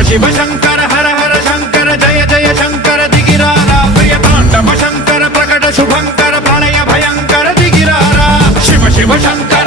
शिव शंकर हर हर शंकर जय जय शंकर दिगिरारा प्रिय तांडव शंकर प्रकट शुभंकर प्रलय भयंकर दिगिरारा शिव शिव शंकर